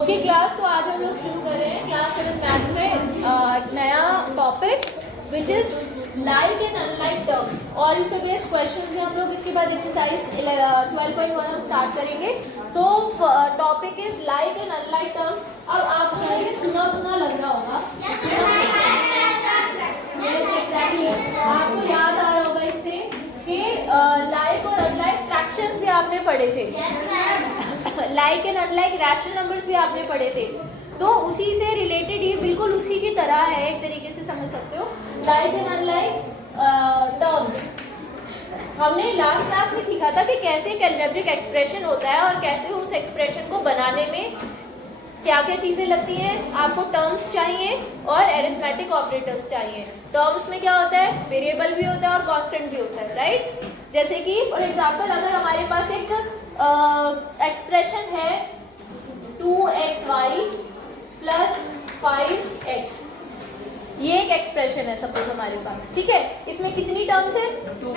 Okay class, तो आज हम लोग शुरू कर रहे हैं क्लास 7 मैथ्स में एक नया topic which is like and unlike terms, और इस पे बेस्ड क्वेश्चंस हैं हम लोग। इसके बाद एक्सरसाइज 12.1 हम स्टार्ट करेंगे। सो topic is like and unlike terms. अब आपको ये सुना सुना लग रहा होगा, एग्जैक्टली आपको याद आ रहा होगा इससे कि लाइक और अनलाइक फ्रैक्शंस भी आपने पढ़े थे, like and unlike rational numbers भी आपने पढ़े थे। तो उसी से रिलेटेड ये बिल्कुल उसी की तरह है, एक तरीके से समझ सकते हो। लाइक एंड अनलाइक टर्म्स हमने लास्ट क्लास में सीखा था कि कैसे एक अलजेब्रिक एक्सप्रेशन होता है और कैसे उस एक्सप्रेशन को बनाने में क्या क्या चीज़ें लगती हैं। आपको टर्म्स चाहिए और एरिथमेटिक ऑपरेटर्स चाहिए। टर्म्स में क्या होता है, वेरिएबल भी होता है और कांस्टेंट भी होता है, राइट। जैसे कि फॉर एग्जांपल अगर हमारे पास एक एक्सप्रेशन है 2xy प्लस 5x, ये एक एक्सप्रेशन है सपोज हमारे पास, ठीक है। इसमें कितनी टर्म्स है? 2।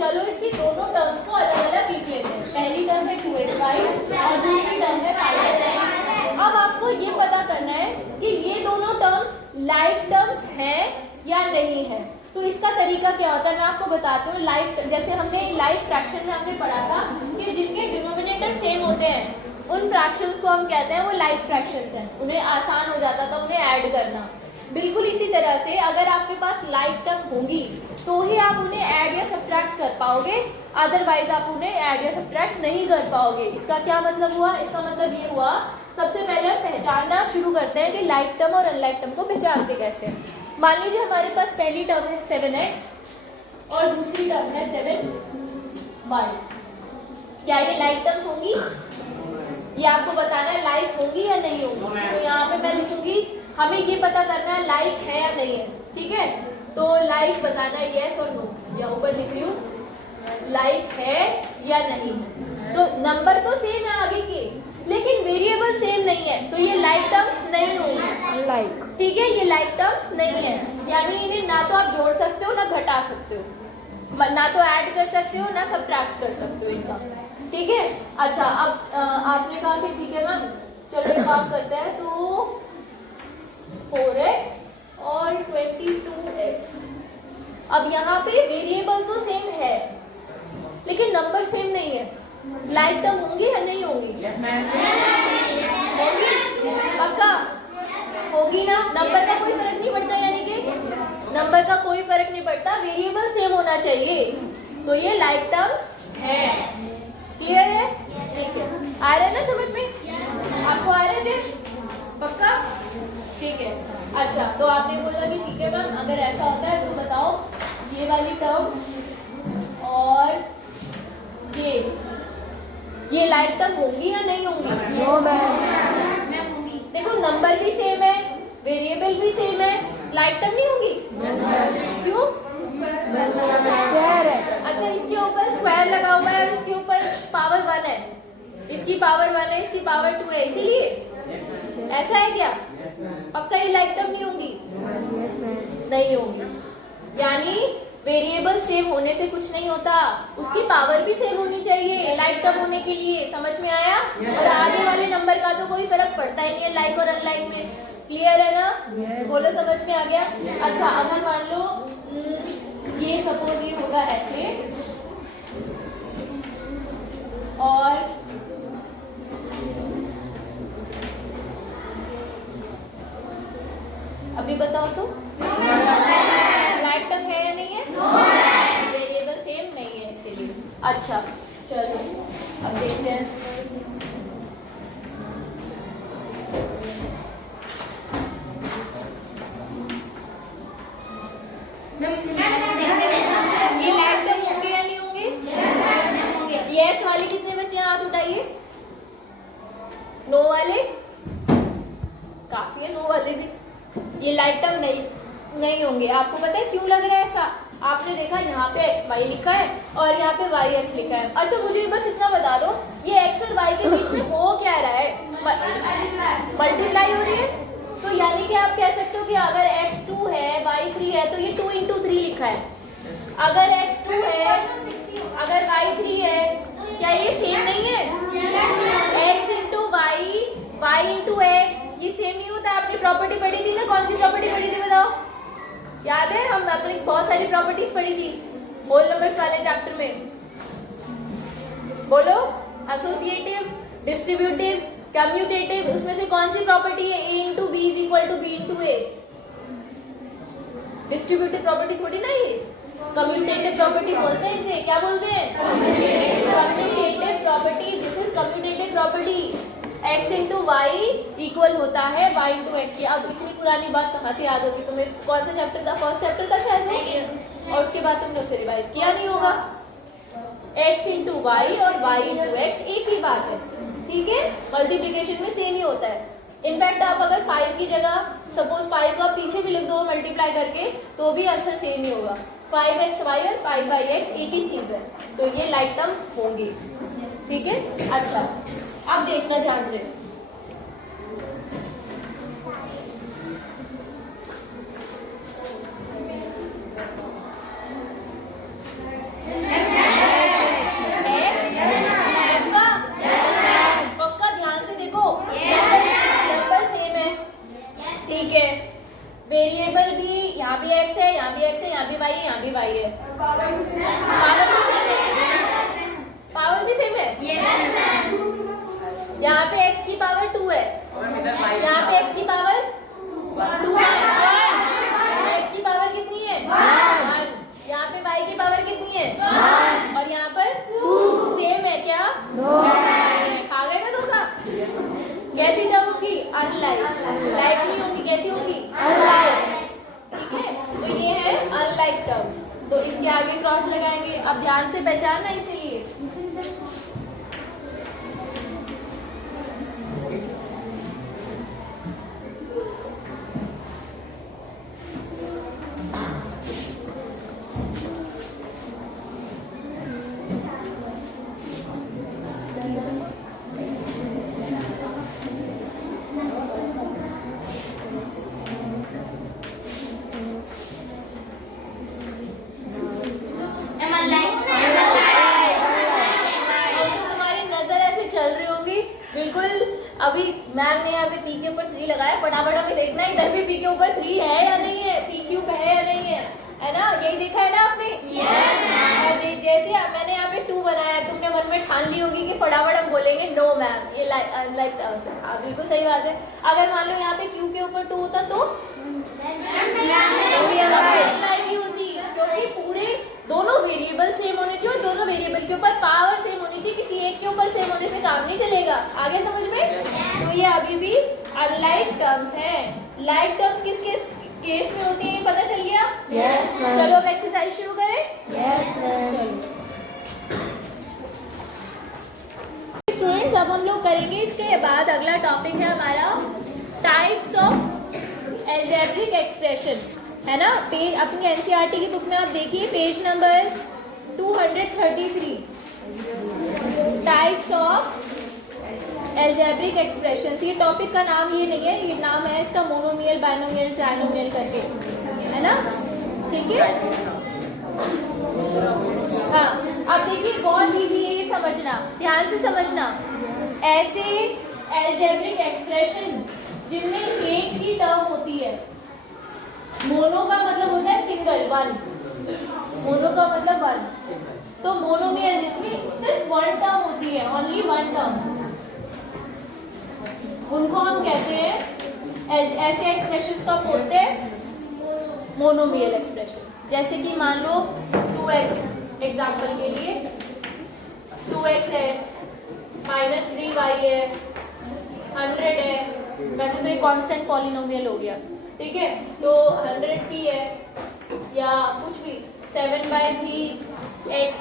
चलो इसकी दोनों टर्म्स को अलग अलग लिख लेते हैं। पहली टर्म है 2xy और दूसरी टर्म है 5x। अब आपको ये पता करना है कि ये दोनों टर्म्स लाइक टर्म्स हैं या नहीं है। तो इसका तरीका क्या होता है मैं आपको बताती हूँ। लाइक, जैसे हमने लाइक फ्रैक्शन में हमने पढ़ा था कि जिनके डिनोमिनेटर सेम होते हैं उन फ्रैक्शंस को हम कहते हैं वो लाइक फ्रैक्शंस हैं, उन्हें आसान हो जाता था उन्हें ऐड करना। बिल्कुल इसी तरह से अगर आपके पास लाइक टर्म होगी तो ही आप उन्हें ऐड या सब्ट्रैक्ट कर पाओगे, अदरवाइज आप उन्हें ऐड या सब्ट्रैक्ट नहीं कर पाओगे। इसका क्या मतलब हुआ? इसका मतलब ये हुआ, सबसे पहले हम पहचानना शुरू करते हैं कि लाइक टर्म और अनलाइक टर्म को पहचानते कैसे हैं। मान लीजिए हमारे पास पहली टर्म है 7x और दूसरी टर्म है 7y। क्या ये लाइक टर्म्स होंगी? ये आपको बताना है लाइक होंगी या नहीं होंगी। तो यहाँ पे मैं लिखूंगी, हमें ये पता करना है लाइक है या नहीं है, ठीक है। तो लाइक बताना है यस और नो, या ऊपर लिख रही हूँ लाइक है या नहीं है। तो नंबर तो सेम है आगे के, लेकिन वेरिएबल सेम नहीं है, तो ये लाइक टर्म्स नहीं होंगे, लाइक, ठीक है। ये लाइक टर्म्स नहीं है, यानी इन्हें ना तो आप जोड़ सकते हो ना घटा सकते हो, ना तो ऐड कर सकते हो ना सब्ट्रैक्ट कर सकते हो इनका, ठीक है। अच्छा, अब आपने कहा कि ठीक है मैम, चलो एक काम करते हैं, तो 4x और 22x। अब यहाँ पे वेरिएबल तो सेम है लेकिन नंबर सेम नहीं है। लाइक टर्म होंगी या नहीं होंगी? होंगी, पक्का होगी ना। नंबर का कोई फर्क नहीं पड़ता, यानी कि नंबर का कोई फर्क नहीं पड़ता, वेरिएबल सेम होना चाहिए। तो ये लाइक टर्म्स है। क्लियर है? ठीक है, आ रहा है ना समझ में? आपको आ रहा है पक्का? ठीक है। अच्छा, तो आपने बोला कि ठीक है मैम, अगर ऐसा होता है तो बताओ ये वाली टर्म और ये लाइक टर्म होंगी या नहीं होंगी? No ma'am. देखो नंबर भी सेम है, वेरिएबल भी सेम है, लाइक टर्म नहीं होंगी। क्यों? स्क्वायर है। अच्छा, इसके ऊपर स्क्वायर लगा हुआ है और इसके ऊपर पावर 1 है, इसकी पावर 1 है, इसकी पावर 2 है, इसीलिए ऐसा है क्या? पक्का ये लाइक टर्म नहीं होंगी? नहीं होंगी। यानी वेरिएबल सेम होने से कुछ नहीं होता, उसकी पावर भी सेम होनी चाहिए लाइक टर्म होने के लिए। समझ में आया? और आगे वाले नंबर का तो कोई फर्क पड़ता ही नहीं है लाइक और अनलाइक में। क्लियर है ना? बोलो, समझ में आ गया? अच्छा, अगर मान लो ये सपोज ये होगा ऐसे, और अभी बताओ तो लाइक टर्म है या नहीं है? वेरिएबल सेम नहीं है इसीलिए। अच्छा चलो अब देखते हैं। ये लाइक टर्म होंगे या नहीं होंगे? यस वाले कितने बच्चे हैं? हाथ उठाइए। नो वाले? काफी है नो वाले भी। ये लाइक टर्म नहीं होंगे। आपको पता है क्यों लग रहा है ऐसा? आपने देखा यहाँ पे xy लिखा है और यहाँ पे yx लिखा है। अच्छा, मुझे बस इतना बता दो, ये x और y के बीच में हो क्या रहा है? मल्टीप्लाई हो रही है। तो यानी कि आप कह सकते हो कि अगर x 2 है y 3 है तो ये 2 into 3 लिखा है। अगर x 2 है, अगर y 3 है, क्या ये सेम नहीं है? x into y प्रॉपर्टी पढ़ी थी ना, कौन सी प्रॉपर्टी पढ़ी थी बताओ, याद है? हम अपनी बहुत सारी प्रॉपर्टीज पढ़ी थी होल नंबर्स वाले चैप्टर में, बोलो। एसोसिएटिव, डिस्ट्रीब्यूटिव, कम्यूटेटिव, उसमें से कौन सी प्रॉपर्टी है a into B is equal to B into A? Distributive property थोड़ी ना ये, कम्यूटेटिव प्रॉपर्टी बोलते हैं इसे, क्या बोलते हैं? Commutative property, this is commutative property. x into Y equal होता है y इंटू एक्स की। अब इतनी पुरानी बात कहाँ से याद होगी तुम्हें? कौन सा चैप्टर था? फर्स्ट चैप्टर था शायद वो, और उसके बाद तुमने उसे रिवाइज किया नहीं होगा। x इंटू वाई और y इंटू एक्स एक ही बात है, ठीक है? मल्टीप्लीकेशन में सेम ही होता है। इनफैक्ट आप अगर 5 की जगह सपोज 5 को आप पीछे भी लिख दो मल्टीप्लाई करके तो भी आंसर सेम ही होगा। 5xy और 5x एक ही चीज है, तो ये लाइक टर्म होंगी, ठीक है? अच्छा, अब देखना ध्यान से, पक्का ध्यान से देखो, नंबर सेम है, ठीक है? वेरिएबल भी यहाँ भी x है, यहाँ भी x है, यहाँ भी y है, यहाँ भी y है। पावर भी सेम है, पावर भी सेम है। यहाँ पे x की पावर 2 है, यहाँ पे x की पावर 2 है, x की पावर कितनी है? 1। यहाँ पे y की पावर कितनी है? 1। और यहाँ पर सेम है क्या? आ गए ना धोखा? कैसी टर्म होगी? अनलाइक। लाइक नहीं होगी, कैसी होगी? अनलाइक, ठीक है? तो ये है अनलाइक टर्म, तो इसके आगे क्रॉस लगाएंगे। अब ध्यान से पहचानना इसीलिए। अभी मैम ने यहाँ पे पी के ऊपर 3 लगाया, फटाफट हमें देखना है इधर भी पी के ऊपर 3 है या नहीं है, पी क्यूब है या नहीं है ना? यही देखा है ना आपने? yes, जैसे मैंने यहाँ पे 2 बनाया, तुमने मन में ठान ली होगी कि फटाफट हम बोलेंगे नो मैम, ये लाइक हाँ बिल्कुल सही बात है। अगर मान लो यहाँ पे क्यू के ऊपर 2 होता तो लाइक ही होती, क्योंकि पूरे दोनों वेरिएबल सेम होने चाहिए, दोनों वेरिएबल के ऊपर पावर सेम होनी चाहिए, किसी एक के ऊपर सेम होने से काम नहीं चलेगा। आगे समझ में? तो ये अभी भी अनलाइक टर्म्स हैं। लाइक टर्म्स किस किस केस में होती है पता चल गया? Yes, ma'am. चलो अब एक्सरसाइज शुरू करें। Yes, ma'am. स्टूडेंट्स अब हम लोग करेंगे इसके बाद अगला टॉपिक है हमारा टाइप्स ऑफ एल्जेब्रिक एक्सप्रेशन, है ना? पेज अपनी एनसीईआरटी की बुक में आप देखिए page number 233, types of algebraic expressions. ये टॉपिक का नाम ये नहीं है, ये नाम है इसका मोनोमियल, बाइनोमियल, ट्राइनोमियल करके, है ना? ठीक है? हाँ, अब देखिए बहुत इजी है ये समझना, ध्यान से समझना। ऐसे एल्जेब्रिक एक्सप्रेशन जिनमें एक ही टर्म होती है, मोनो का मतलब होता है सिंगल, वन, मोनो का मतलब वन, तो मोनोमियल जिसमें सिर्फ वन टर्म होती है, ओनली वन टर्म, उनको हम कहते हैं ऐसे एक्सप्रेशंस को बोलते हैं मोनोमियल एक्सप्रेशन। जैसे कि मान लो 2x एग्जांपल के लिए, 2x है, -3y है, 100 है, वैसे तो ये कांस्टेंट पॉलिनोमियल हो गया, ठीक है? तो 100t है या कुछ भी, 7/3x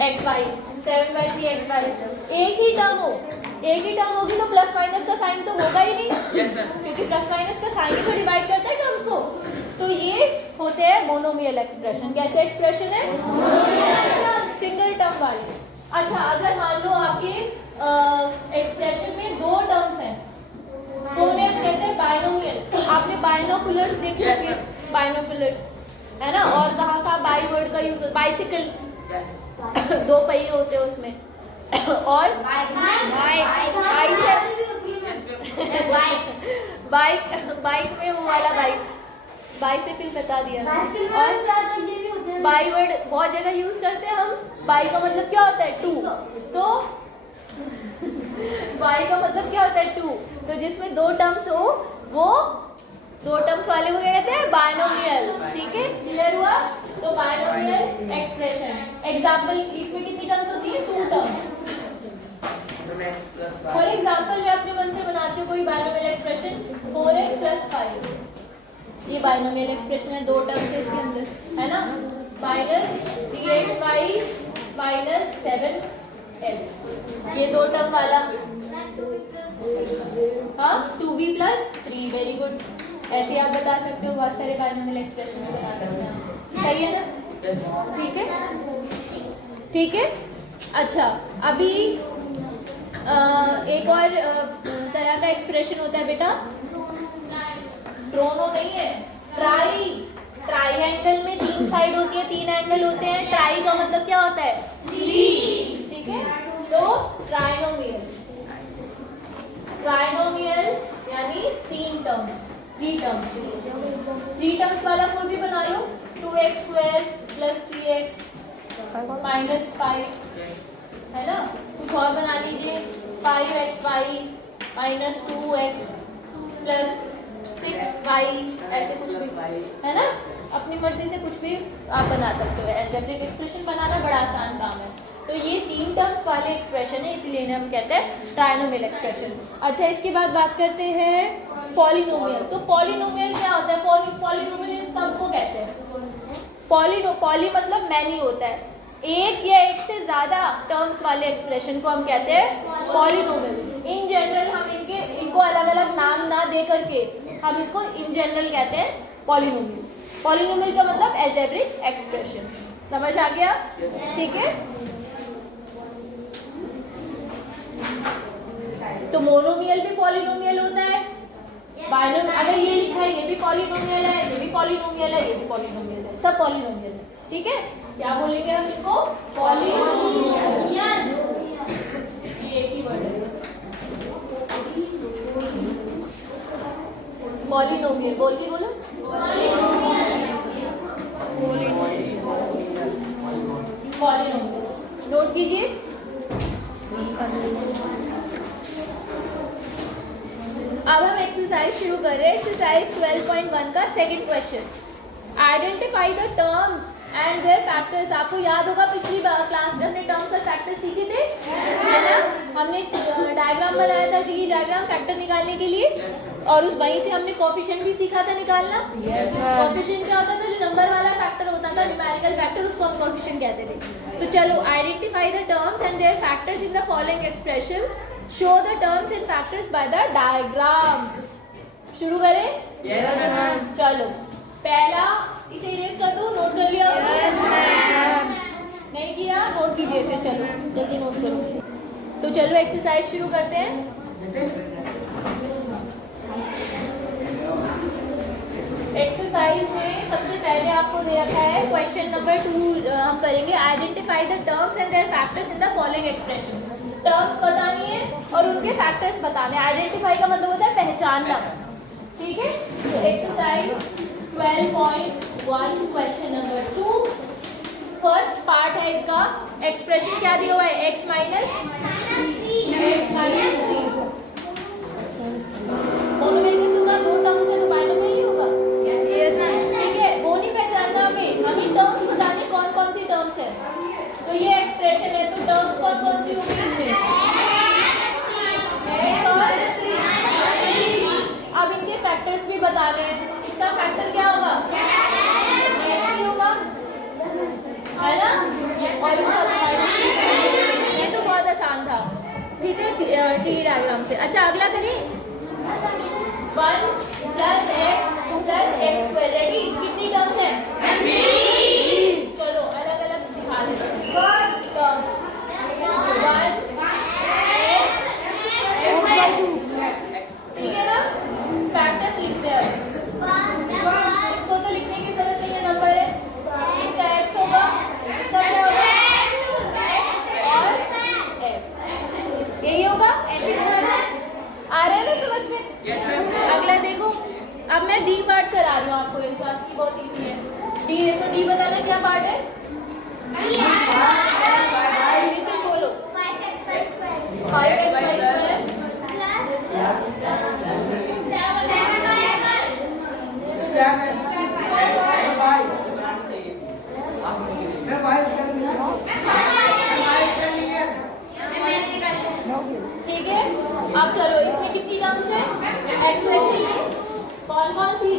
xy, 7/3xy, एक ही टर्म हो, एक ही टर्म होगी तो प्लस माइनस का साइन तो होगा ही नहीं, क्योंकि प्लस माइनस का साइन ही तो डिवाइड करता है टर्म्स को। तो ये होते हैं मोनोमियल एक्सप्रेशन। कैसे एक्सप्रेशन है? सिंगल टर्म वाले। अच्छा, अगर मान लो आपके एक्सप्रेशन में 2 टर्म्स हैं तो उन्हें हम कहते हैं बाइनोमियल। आपने बाइनोकुलर्स देखे होंगे, बाइनोकुलर्स, है ना? और कहाँ बाई वर्ड का यूज, बाइसिकल, 2 पहिए होते हैं उसमें, और बाइक में वो वाला बाइसिकल बता दिया। और बाई वर्ड बहुत जगह यूज करते हैं हम। बाई का मतलब क्या होता है? टू। तो बाई का मतलब क्या होता है? टू। तो जिसमें दो टर्म्स हो वो दो टर्म्स वाले को क्या कहते हैं? बायनोमियल। ठीक है, क्लियर हुआ? तो बायनोमियल एक्सप्रेशन एग्जांपल, इसमें कितनी टर्म्स होती है? To terms. फॉर एग्जांपल मैं अपने मन से बनाती हूँ कोई बायनोमियल एक्सप्रेशन 4x + 5। ये बायनोमियल एक्सप्रेशन है, दो टर्म्स है इसके अंदर, है ना? -3xy - 7x, ये दो टर्म वाला। हाँ, 2b + 3। Very good. ऐसे आप बता सकते हो, बहुत सारे बायनोमियल एक्सप्रेशन बना सकते हैं। सही है ना? ठीक है, ठीक है। अच्छा, अभी एक और तरह का एक्सप्रेशन होता है बेटा, ट्रोनो नहीं है, ट्राइएंगल में 3 साइड होती है, 3 एंगल होते हैं। ट्राई का मतलब क्या होता है? 3। ठीक है, तो ट्राइनोमियल यानी 3 टर्म्स, 3 टर्म्स वाला कोई भी बना लो। 2x² + 3x - 5, है ना? कुछ और बना लीजिए, 5xy - 2x + 6y, ऐसे कुछ भी, है ना? अपनी मर्जी से कुछ भी आप बना सकते हो। एल्जेब्रिक एक्सप्रेशन बनाना बड़ा आसान काम है। तो ये 3 टर्म्स वाले एक्सप्रेशन है, इसीलिए इन्हें हम कहते हैं ट्राइनोमियल एक्सप्रेशन। अच्छा, इसके बाद बात करते हैं पॉलिनोमियल। तो पॉलिनोमियल क्या होता है? पॉलिनोमियल इन सबको कहते हैं। पॉली मतलब मैनी होता है, एक या एक से ज्यादा टर्म्स वाले एक्सप्रेशन को हम कहते हैं पॉलिनोमियल। इन जनरल हम इनको अलग अलग नाम ना दे करके हम इसको इन जनरल कहते हैं पॉलिनोमियल। पॉलिनोमियल का मतलब एल्जेब्रिक एक्सप्रेशन। समझ आ गया? ठीक है। तो मोनोमियल भी पॉलिनोमियल होता है। अगर ये लिखा है ये भी पॉलिनोमियल है, ये भी पॉलिनोमियल है, ये भी पॉलिनोमियल है, सब पॉलिनोमियल है। ठीक है, क्या बोलेंगे हम इनको? पॉलिनोमियल। ये एक ही वर्ड है, पॉलिनोमियल। बोल के बोलो, पॉलिनोमियल। नोट कीजिए। अब हम एक्सरसाइज शुरू कर रहे हैं। एक्सरसाइज 12.1 का second question, identify the terms and their factors. आपको याद होगा पिछली क्लास में हमने टर्म्स और फैक्टर्स सीखे थे, है ना? हमने डायग्राम बनाया था, ट्री डायग्राम, फैक्टर निकालने के लिए, और उस वहीं से हमने कोएफिशिएंट भी सीखा था निकालना। कोएफिशिएंट क्या होता था? जो नंबर वाला फैक्टर होता था, न्यूमेरिकल फैक्टर, उसको हम कोएफिशिएंट कहते थे। तो चलो, identify the terms and their factors in the following expressions, show the terms and factors by the diagrams. शुरू करें? Yes ma'am. चलो, पहला इसे इरेज कर दो, नोट कर लिया? Yes ma'am. नहीं किया? नोट कीजिए फिर, चलो जल्दी नोट करो। तो चलो एक्सरसाइज शुरू करते हैं। एक्सरसाइज में सबसे पहले आपको दे रखा है क्वेश्चन नंबर 2, हम करेंगे identify the terms and their factors in the following expression. Terms बतानी है और उनके फैक्टर्स बताने। आइडेंटिफाई का मतलब होता है पहचानना। ठीक है, तो exercise 12.1 question number 2, first part है इसका। एक्सप्रेशन क्या दिया हुआ है? x - 3। मोनोमियल किस होगा? दो टर्म्स है तो बाइनोमियल ही होगा। ठीक है, वो नहीं पहचानना हमें टर्म्स बताने कौन कौन सी टर्म्स है। तो ये एक्सप्रेशन है, तो टर्म्स कौन कौन सी होगी इसमें? x और 3। अब इनके फैक्टर्स भी बताने हैं। इसका फैक्टर क्या होगा? x ही होगा, है ना? और इसका ये तो बहुत आसान था। ठीक है, ट्री डायग्राम से। अच्छा, अगला करें। 1 + x + x²। रेडी? कितनी टर्म्स है? 3। चलो अलग अलग दिखा देते हैं टर्म्स। 1 ठीक है ना? फैक्टर्स लिखते हैं। इसको तो लिखने की जरूरत नहीं है, नंबर है। इसका x होगा, इसका क्या होगा? और x। यही होगा, ऐसे बनाना। आ रहा है ना समझ में? अगला मैं डी पार्ट करा रही हूँ आपको इस क्लास की, बहुत इजी है। डी देखो, डी बताना क्या पार्ट है? बिल्कुल बोलो। 5x y स्क्वायर ठीक है। अब चलो इसमें कितनी टर्म्स है एक्सप्रेशन में? कौन कौन सी?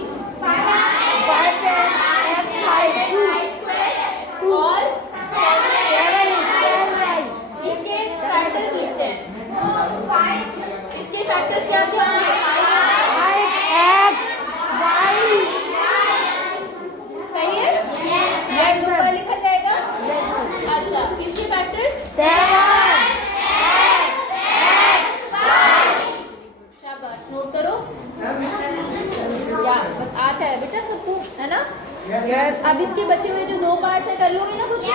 5x और 7 इसके फैक्टर्स लिखते हैं। इसके फैक्टर्स क्या क्या होंगे? सही है? यस ऊपर लिखा जाएगा। अच्छा, इसके फैक्टर्स? शाबाश, नोट करो। या बस आता है बेटा सबको, है ना? अब इसके बचे हुए जो 2 पार्ट्स है कर लोगे ना खुद से?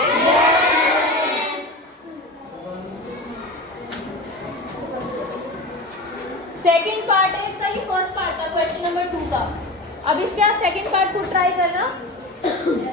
सेकंड पार्ट है इसका, ये फर्स्ट पार्ट था क्वेश्चन नंबर 2 का। अब इसका सेकंड पार्ट को ट्राई करना।